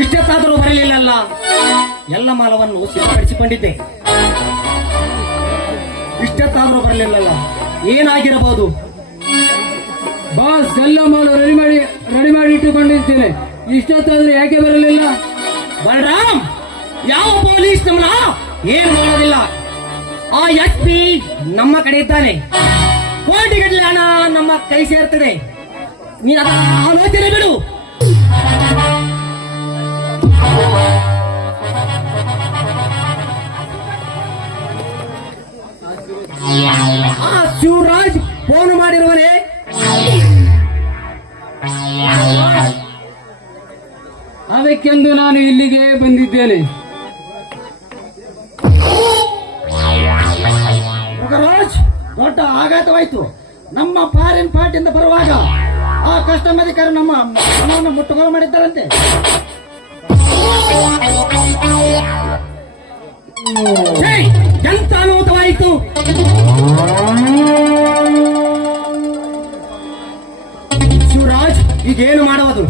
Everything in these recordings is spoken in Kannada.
ಇಷ್ಟೊತ್ತಾದರೂ ಬರಲಿಲ್ಲಲ್ಲ. ಎಲ್ಲ ಮಾಲವನ್ನು ಸಿದ್ಧಪಡಿಸಿಕೊಂಡಿದ್ದೆ. ಇಷ್ಟೊತ್ತಾದರೂ ಬರಲಿಲ್ಲಲ್ಲ. ಏನಾಗಿರಬಹುದು? ಬಾಸ್, ಎಲ್ಲ ಮಾಲು ರೆಡಿ ಮಾಡಿ ರೆಡಿ ಮಾಡಿ ಇಟ್ಟುಕೊಂಡಿರ್ತೇನೆ. ಇಷ್ಟೊತ್ತಾದ್ರೆ ಯಾಕೆ ಬರಲಿಲ್ಲ? ಬಲರಾಮ್, ಯಾವ ಪೊಲೀಸ್ ನಮ್ಮನ್ನ ಏನ್ ಮಾಡೋದಿಲ್ಲ? ಆ ಎಸ್ ಪಿ ನಮ್ಮ ಕಡೆ ಇದ್ದಾನೆ. ಕೋಟಿಗಟ್ಟಲೆ ಹಣ ನಮ್ಮ ಕೈ ಸೇರ್ತದೆ. ನೀನು ಆಲೋಚನೆ ಬಿಡು. ಆ ಶಿವರಾಜ್ ಫೋನ್ ಮಾಡಿರುವನೇ ಅದಕ್ಕೆಂದು ನಾನು ಇಲ್ಲಿಗೆ ಬಂದಿದ್ದೇನೆ. ದೊಡ್ಡ ಆಘಾತವಾಯ್ತು. ನಮ್ಮ ಫಾರಿನ್ ಪಾರ್ಟಿಯಿಂದ ಬರುವಾಗ ಆ ಕಸ್ಟಮ್ ಅಧಿಕಾರಿ ನಮ್ಮ ಹಣವನ್ನು ಮುಟ್ಟುಗೋಲು ಮಾಡಿದ್ದಾರಂತೆ. ಎಂತ ಅನಾಹುತವಾಯಿತು? ಶಿವರಾಜ್, ಈಗೇನು ಮಾಡುವುದು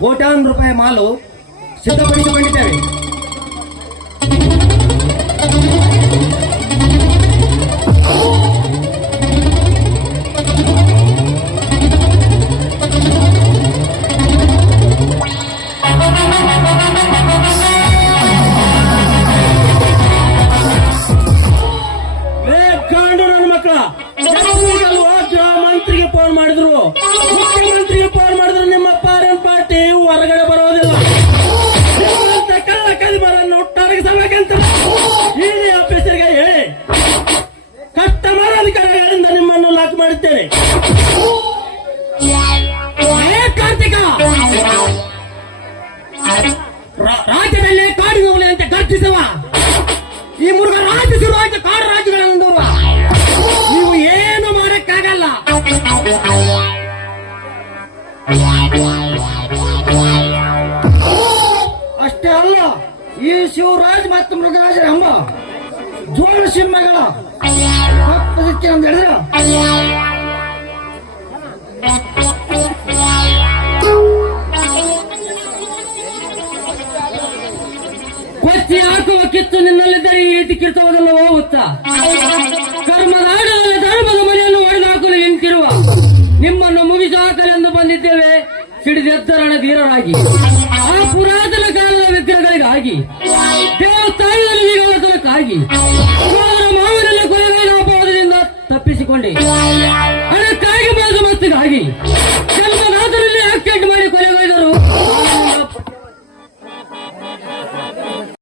ಕೋಟ್ಯಾನು ರೂಪಾಯಿ ಮಾಲು ಸಿದ್ಧಪಡಿಸಿಕೊಂಡಿದ್ದೇವೆ. ಕಾಂಡು ನನ್ನ ಮಕ್ಕಳ. ಮಂತ್ರಿಗೆ ಫೋನ್ ಮಾಡಿದ್ರು. ಈ ಆಫೀಸರ್ಗೆ ಹೇಳಿ. ಕಸ್ಟಮರ್ ಅಧಿಕಾರಿಗಳಿಂದ ನಿಮ್ಮನ್ನು ಲಾಕ್ ಮಾಡುತ್ತೇನೆ? ಕಾರ್ತಿಕ! ರಾಜ್ಯದಲ್ಲಿ ಕಾಡಿನ ಹುಲಿ ಅಂತ ಗರ್ಜಿಸುವ. ಈ ಮುರುಘ ರಾಜ್ಯ ಶಿವರಾಜ ಕಾಡು ರಾಜ್ಯಗಳನ್ನು ನೀವು ಏನು ಮಾಡಕ್ಕಾಗಲ್ಲ. ಈ ಶಿವರಾಜ್ ಮತ್ತು ಮೃಗರಾಜರ ಅಮ್ಮ. ಜೋಳ ಸಿಂಹಗಳ. ತಪ್ಪದಕ್ಕೆ ಅಂತ ಹೇಳಿದ್ರ ಕೊಚ್ಚಿ ಹಾಕುವ ಕಿತ್ತು ನಿನ್ನಲ್ಲಿದ್ದರೆ ಈ ರೀತಿ ಕಿರ್ತವದಲ್ಲ ಹುತ್ತ ಕರ್ಮದ ಧರ್ಮದ ಮನೆಯನ್ನು ಒಡೆದಾಕಲು ನಿಂತಿರುವ ನಿಮ್ಮನ್ನು ಮುಗಿಸಾಕಲೆಂದು ಬಂದಿದ್ದೇವೆ. ಸಿಡಿದೆದ್ದರಣ ಧೀರರಾಗಿ. ಆ ಪುರಾತನ ಕೆಲವು ದೇವಸ್ಥಾನದಲ್ಲಿ ಸೋದರ ಮಾವಿನಲ್ಲಿ ಕೊಲೆಗೈದ ಅಪವಾದದಿಂದ ತಪ್ಪಿಸಿಕೊಂಡೆ. ಹಣಕ್ಕಾಗಿ ಮೋಸ ಮಸ್ತಿಗಾಗಿ